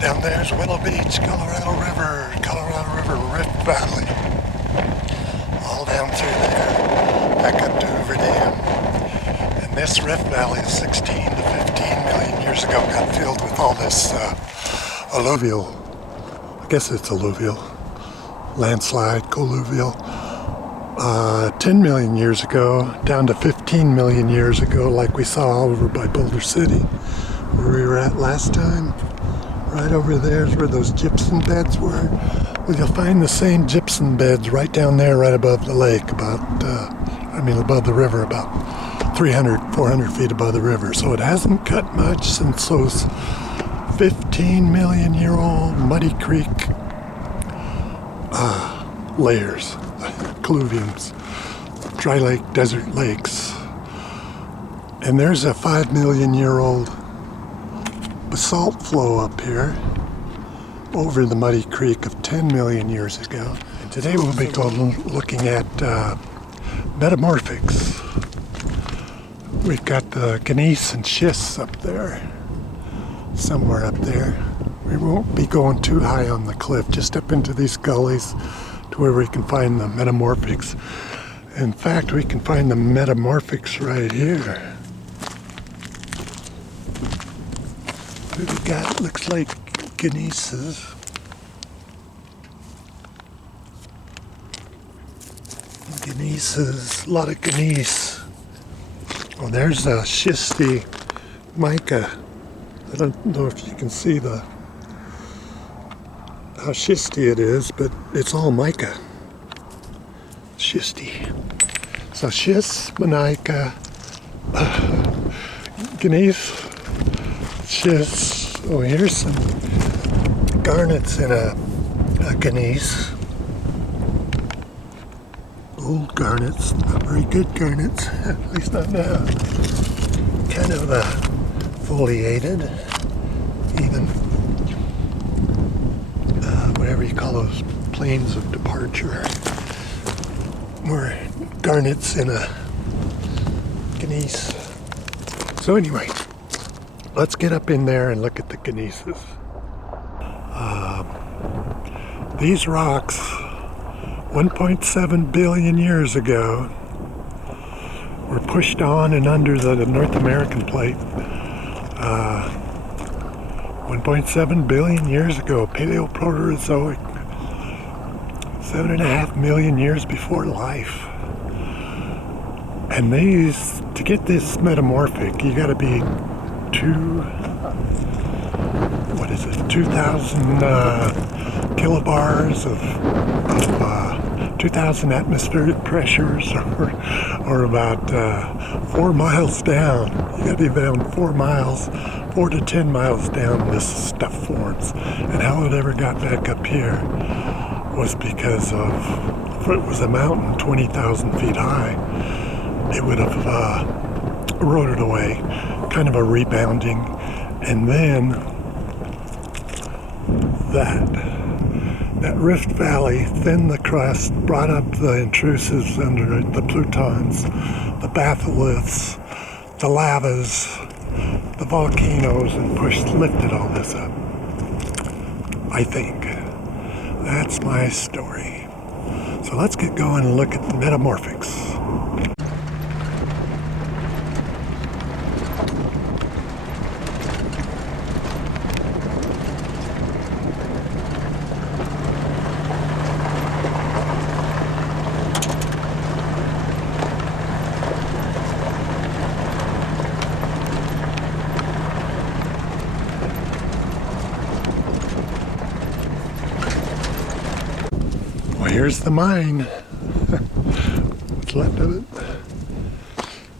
Down there's Willow Beach, Colorado River Rift Valley. All down through there, back up to Hoover Dam. And this Rift Valley, 16 to 15 million years ago, got filled with all this alluvial, I guess it's alluvial, landslide, colluvial. 10 million years ago, down to 15 million years ago, like we saw over by Boulder City, where we were at last time. Right over there is where those gypsum beds were. Well, you'll find the same gypsum beds right down there, right above the lake, above the river, about 300, 400 feet above the river. So it hasn't cut much since those 15 million year old Muddy Creek layers, colluviums, dry lake, desert lakes. And there's a 5 million year old basalt flow up here over the Muddy Creek of 10 million years ago. And today we'll be looking at metamorphics. We've got the gneiss and schists up there, somewhere up there. We won't be going too high on the cliff, just up into these gullies to where we can find the metamorphics. In fact, we can find the metamorphics right here. What do we got? Looks like gneisses. Gneisses, a lot of gneiss. Oh, there's a schisty mica. I don't know if you can see how schisty it is, but it's all mica. Schisty. So schist, mica, gneiss, schist. Oh, here's some garnets in a gneiss. Old garnets, not very good garnets, at least not now. Kind of foliated, even whatever you call those planes of departure. More garnets in a gneiss. So anyway, let's get up in there and look at the gneisses. These rocks, 1.7 billion years ago, were pushed on and under the North American plate. 1.7 billion years ago, Paleoproterozoic, 7.5 million years before life. And these, to get this metamorphic, you gotta be 2,000 kilobars of 2,000 atmospheric pressures, or about 4 miles down. You gotta be down 4 miles, 4 to 10 miles down, this stuff forms. And how it ever got back up here was because if it was a mountain 20,000 feet high, it would have eroded away, kind of a rebounding. And then that Rift Valley thinned the crust, brought up the intrusives under it, the plutons, the batholiths, the lavas, the volcanoes, and lifted all this up. I think. That's my story. So let's get going and look at the metamorphics. Here's the mine, what's left of it.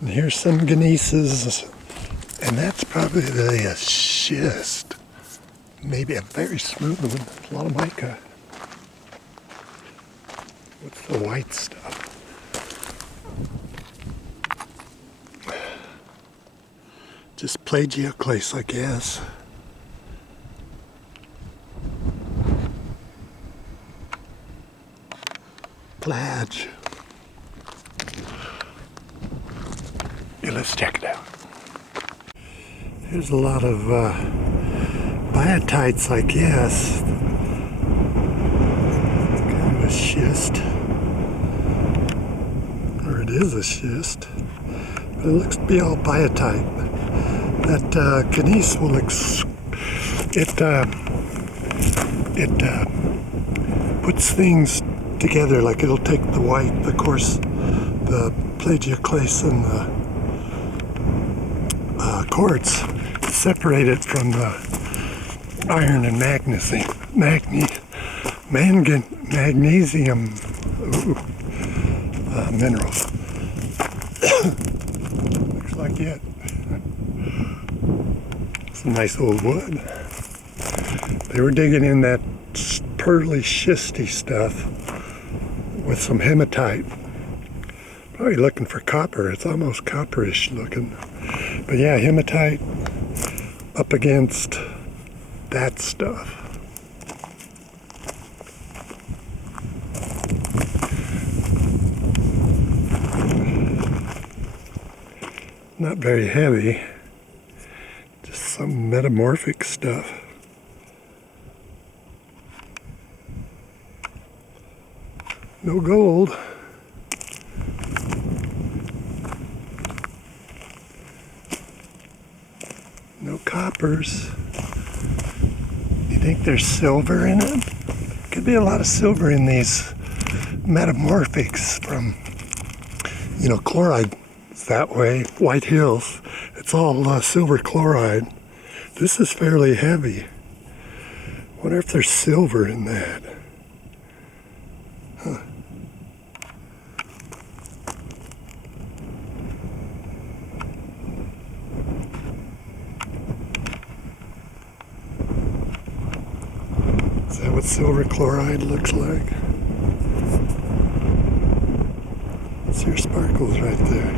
And here's some gneisses, and that's probably the schist. Maybe a very smooth one, a lot of mica. What's the white stuff? Just plagioclase, I guess. Plage. Yeah, let's check it out. There's a lot of Biotites, I guess. Kind of a schist. Or it is a schist. But it looks to be all biotite. That gneiss will it puts things together, like it'll take the white, the coarse, the plagioclase and the quartz, separate it from the iron and magnesium. Magnesium minerals. Looks like it. It's a nice old wood. They were digging in that pearly schisty stuff with some hematite. Probably looking for copper. It's almost copperish looking. But yeah, hematite up against that stuff. Not very heavy. Just some metamorphic stuff. No gold. No coppers. You think there's silver in it? Could be a lot of silver in these metamorphics from, you know, chloride that way. White Hills, it's all silver chloride. This is fairly heavy. Wonder if there's silver in that. Huh. Is that what silver chloride looks like? See your sparkles right there.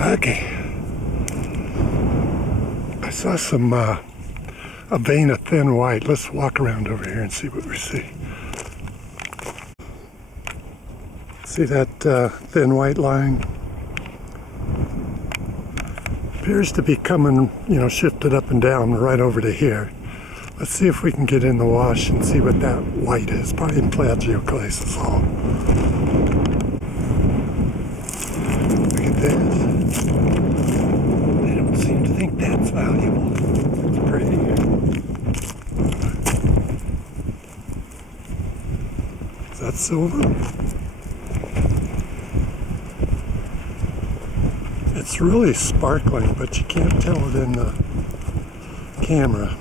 Okay. I saw some a vein of thin white. Let's walk around over here and see what we see. See that thin white line? Appears to be coming, you know, shifted up and down right over to here. Let's see if we can get in the wash and see what that white is. Probably in plagioclase is all. Look at this. I don't seem to think that's valuable. It's pretty. Is that silver? It's really sparkling, but you can't tell it in the camera.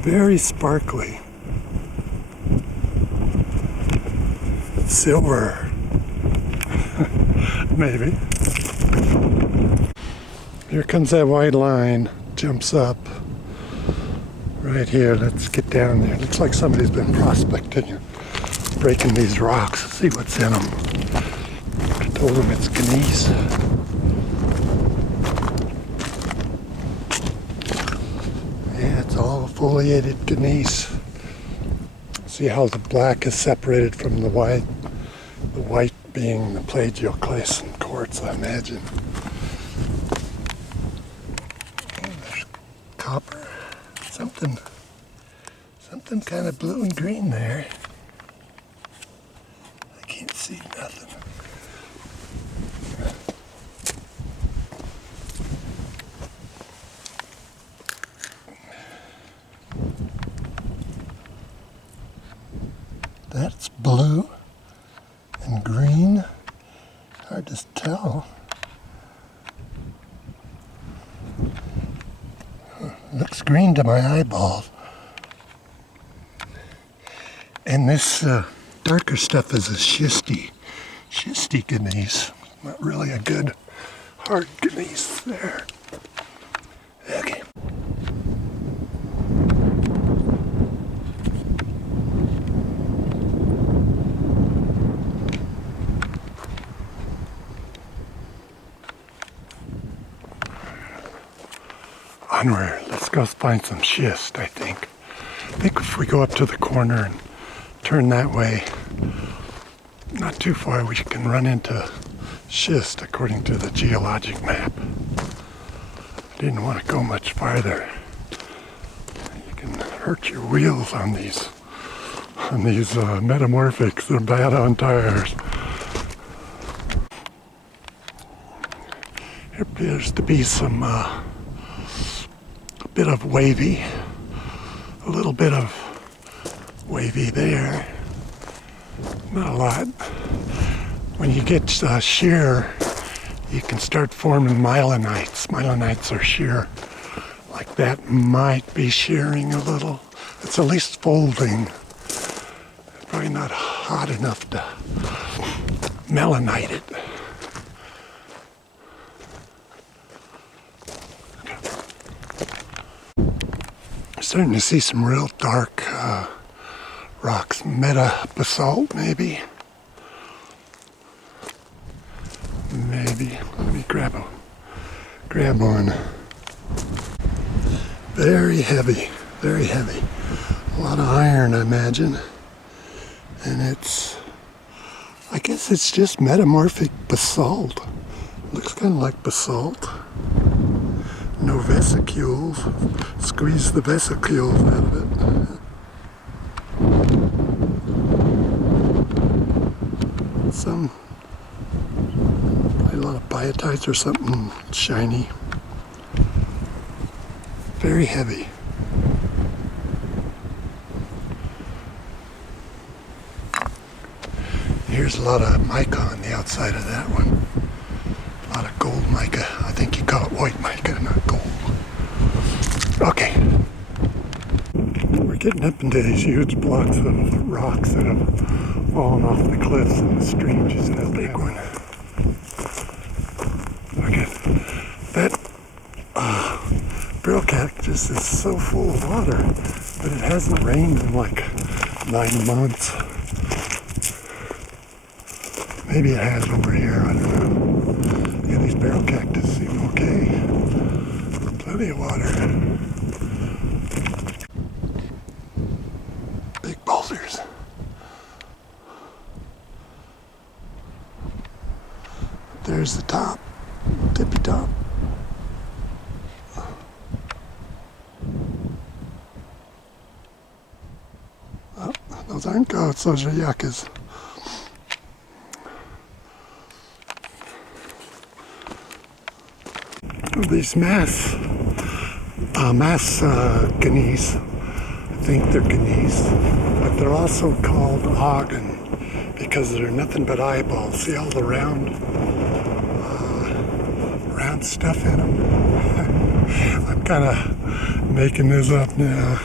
Very sparkly. Silver. Maybe. Here comes that white line. Jumps up. Right here. Let's get down there. Looks like somebody's been prospecting, breaking these rocks. See what's in them. I told them it's gneiss. Foliated gneiss. See how the black is separated from the white being the plagioclase and quartz, I imagine. Oh, there's copper. Something kind of blue and green there. I can't see nothing. That's blue and green. Hard to tell. Looks green to my eyeballs. And this darker stuff is a schisty gneiss. Not really a good hard gneiss there. Okay. Onward. Let's go find some schist, I think. I think if we go up to the corner and turn that way, not too far, we can run into schist according to the geologic map. didn't want to go much farther. You can hurt your wheels on these Metamorphics. They're bad on tires. There appears to be some a bit of wavy, a little bit of wavy there. Not a lot. When you get shear, you can start forming Mylonites. Mylonites are shear. Like that might be shearing a little. It's at least folding. Probably not hot enough to melonite it. Starting to see some real dark rocks. Meta-basalt, maybe. Maybe. Let me grab one. Very heavy, very heavy. A lot of iron, I imagine. And I guess it's just metamorphic basalt. Looks kind of like basalt. No vesicles. Squeeze the vesicles out of it. A lot of biotites or something shiny. Very heavy. Here's a lot of mica on the outside of that one. A lot of gold mica. I think you call it white mica, not gold. Okay. We're getting up into these huge blocks of rocks that have fallen off the cliffs in the stream. Just that big one. Look at that. Barrel cactus is so full of water, but it hasn't rained in like 9 months. Maybe it has over here, I don't know. Yeah, these barrel cactus seem okay. Plenty of water. Big boulders. There's the top, tippy top. Oh, those aren't goats, those are yuccas. These mass gneiss, I think they're gneiss, but they're also called ogden because they're nothing but eyeballs. See all the round stuff in them? I'm kind of making this up now.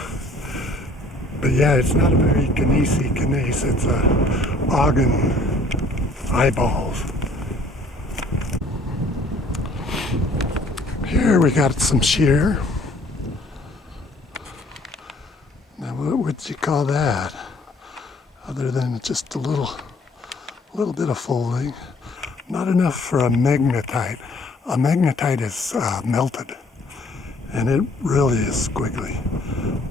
But yeah, it's not a very gneiss-y gneiss, it's a ogden eyeballs. Here we got some shear. Now what would you call that? Other than just a little bit of folding. Not enough for a Migmatite. A Migmatite is melted, and it really is squiggly.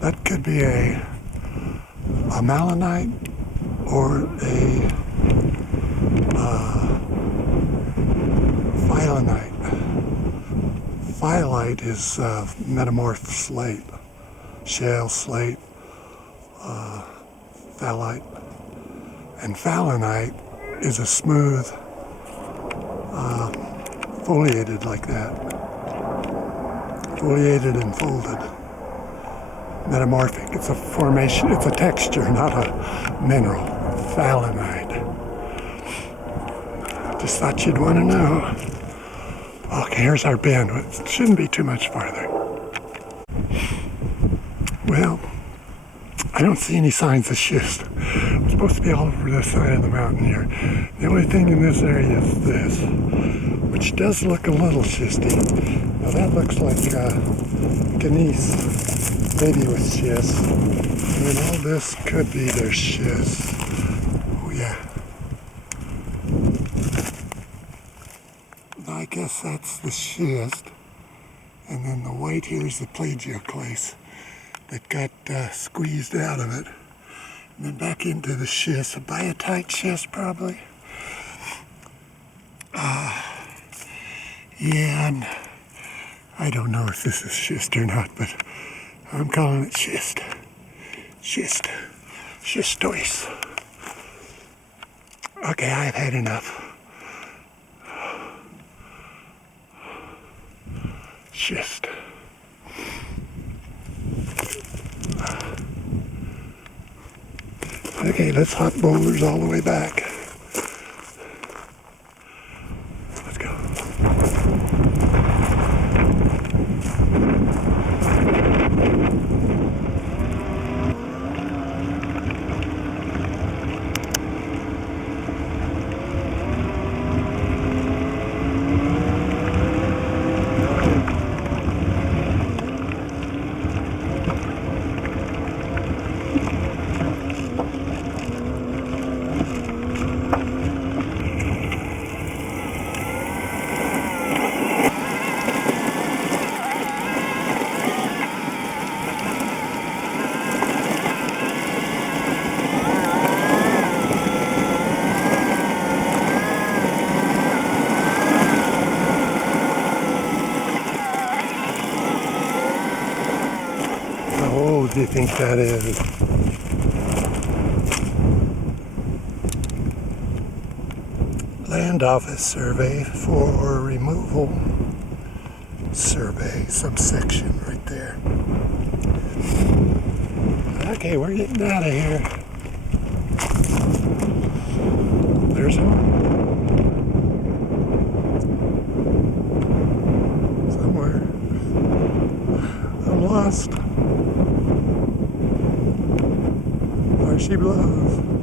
That could be a Mylonite or a Phyllonite. Phyllite is metamorph slate, shale slate, phthalite, and Phyllonite is a smooth, foliated like that, foliated and folded. Metamorphic. It's a formation. It's a texture, not a mineral. Phyllonite. Just thought you'd want to know. Okay, here's our bend. It shouldn't be too much farther. Well, I don't see any signs of schist. It's supposed to be all over this side of the mountain here. The only thing in this area is this, which does look a little schisty. Now that looks like gneiss, maybe with schist. And then all this could be their schist. Oh yeah. I guess that's the schist, and then the white here is the plagioclase that got squeezed out of it, and then back into the schist, a biotite schist probably. Yeah, I don't know if this is schist or not, but I'm calling it schist. Schist. Schistoise. Okay, I've had enough. Schist. Okay, let's hop boulders all the way back. Let's go. How old do you think that is? Land Office Survey for Removal Survey subsection right there. Okay, we're getting out of here. There's home. Somewhere. I'm lost. There she blows.